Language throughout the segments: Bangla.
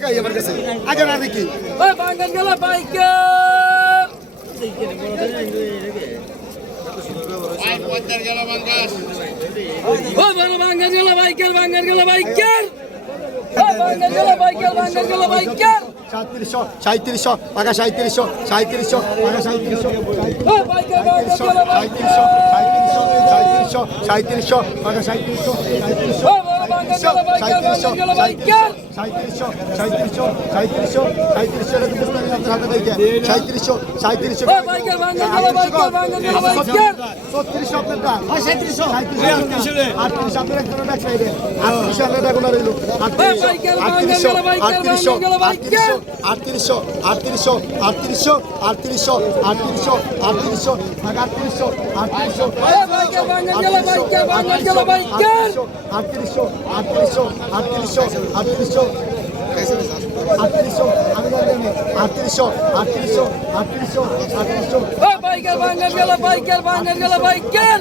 টাকাই আমার কাছে আগে না দেখি। সাঁত্রিশশো সাঁত্রিশশো পাকা সাঁত্রিশশো সাঁত্রিশশো পাকা সাঁত্রিশশো সাঁত্রিশশো সাঁত্রিশশো সাঁত্রিশশো পাকা সাঁত্রিশশো সাঁত্রিশশো সাঁত্রিশশো সাঁত্রিশশো সাঁত্রিশশো সাঁত্রিশশো সাঁত্রিশশো সাঁত্রিশশো সাঁত্রিশশো সাঁত্রিশশো আপনার হাতে দেখে সাঁত্রিশশো সাঁত্রিশশো ছত্রিশশো আপনারটা সাঁত্রিশশো আটত্রিশ আপনার একজন ব্যাগ চাইবে আটত্রিশশো আপনার ব্যাগ রইল আটত্রিশশো আটত্রিশশো আটত্রিশশো আটত্রিশশো আটত্রিশশো আটত্রিশশো আটত্রিশশো আটত্রিশশো আটত্রিশশো আটত্রিশশো আটত্রিশশো আটত্রিশশো আটত্রিশশো আটত্রিশশো আটত্রিশশো আটত্রিশশো আটত্রিশশো আটত্রিশশো আটত্রিশশো আটত্রিশশো ওই বাইকার গেল বাইকার বাঙ্গাল গেল বাইকার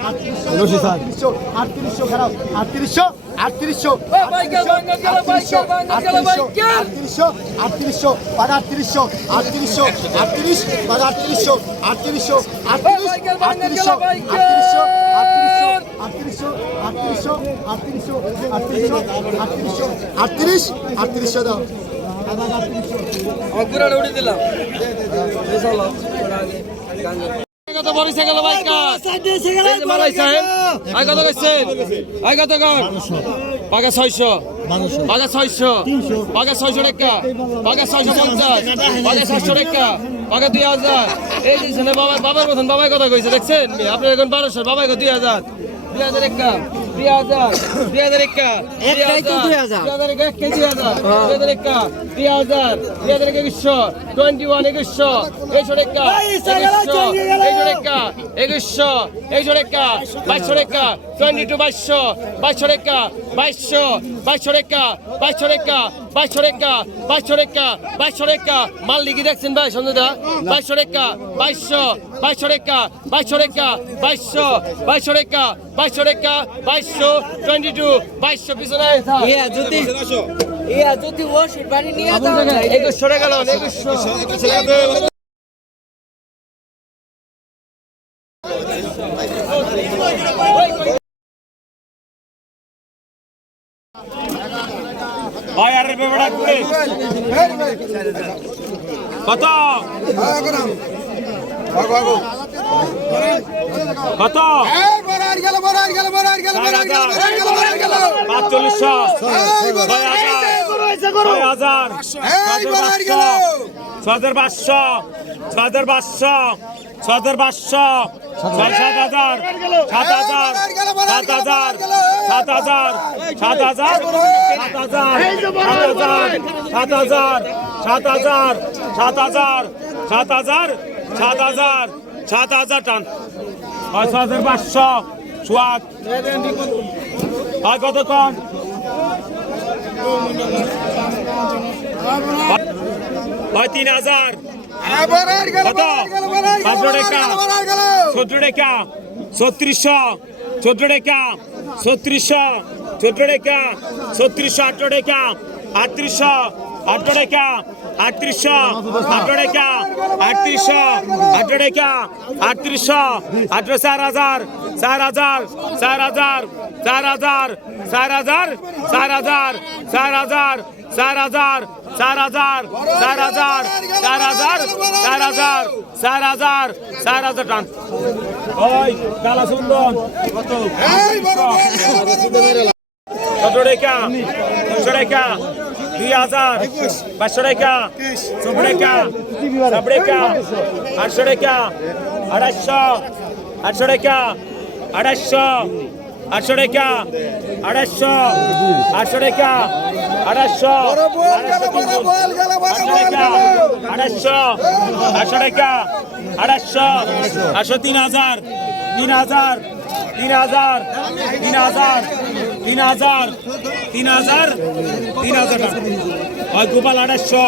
আটত্রিশশো আটত্রিশশো খারাপ আটত্রিশশো আটত্রিশশো আটত্রিশশো আটত্রিশশো আটত্রিশশো পাঁচ আটত্রিশশো আটত্রিশশো আটত্রিশ পাঁচ আটত্রিশশো আটত্রিশশো আটত্রিশ আটত্রিশশো আটত্রিশশো আটত্রিশশো আটত্রিশশো আটত্রিশশো আটত্রিশশো আটত্রিশশো আটত্রিশ আটত্রিশশো দাও। দিলাম। গেল মালাই সাহেব আই কত কইছেন আই কত কর? পাকা ছয়শো। পাকা ছয়শো। পাকা ছয়শো টাকা। পাকা ছয়শো পঞ্চাশ। পাকা সাতশো টাকা। পাকা দুই হাজার। এই বাবা বাবার মতন বাবাই কথা কইছে দেখছেন? আপনার এখন বারোশো বাবাই দুই হাজার। দুই হাজার একটা দুই হাজার দুই হাজার একটা একটাই তো দুই হাজার। দুই হাজার এক কেজি হাজার দুই হাজার একটা দুই হাজার দুই হাজার একুশশো টোয়েন্টি ওয়ান একুশশো একশো টাকা একুশশো একশো টাকা একুশশো একশো টাকা বাইশশো টাকা টোয়েন্টি টু বাইশশো বাইশশো টাকা বাইশশো বাইশশো রেখা বাইশশো রেখা বাইশশো রেখা বাইশশো রেখা বাইশশো রেখা মাল লিখে দেখছেন ভাই সঞ্জয়দা বাইশশো রেখা বাইশশো বাইশশো রেখা বাইশশো রেখা বাইশশো বাইশশো রেখা বাইশশো রেখা বাইশশো টোয়েন্টি টু বাইশশো পিছনে একুশশো টাকা লোন একুশশো ভাই আরে বেবড়া করে হাজার। ছয় হাজার পাঁচশো। ছয় হাজার পাঁচশো। ছয় সাত হাজার সাত হাজার। সাত হাজার। সাত হাজার সাত হাজার সাত হাজার সাত হাজার সাত হাজার সাত হাজার সাত হাজার সাত হাজার সাত হাজার টান। ছয় হাজার পাঁচশো সোয়াদ আর কত কম? হয় তিন হাজার। কত? পাঁচশো টাকা। চোদ্দ টাকা ছত্রিশশো। চোদ্দ টাকা ছত্রিশশো চোদ্দ টাকা ছত্রিশশো আট টাকা আটত্রিশশো আট টাকা আটত্রিশশো আট টাকা আটত্রিশশো আট টাকা আটত্রিশশো আট চার হাজার চার হাজার চার হাজার চার হাজার চার হাজার চার হাজার চার হাজার চার হাজার চার হাজার চার হাজার চার হাজার চার হাজার চার হাজার চার হাজার টান। ওই কালা সুন্দর কত কত টাকা দুশো টাকা, দুই হাজার, পাঁচশো টাকা চব্বিশ টাকা নব্বই টাকা, আটশো টাকা, আড়াইশো, আটশো টাকা, আড়াইশো, আটশো টাকা, আড়াইশো, আটশো টাকা আড়াইশো আড়াইশো আটশো টাকা আড়াইশো আটশো তিন হাজার। তিন হাজার। তিন হাজার। তিন হাজার। তিন হাজার। তিন হাজার। তিন হাজার গোপাল আড়াইশো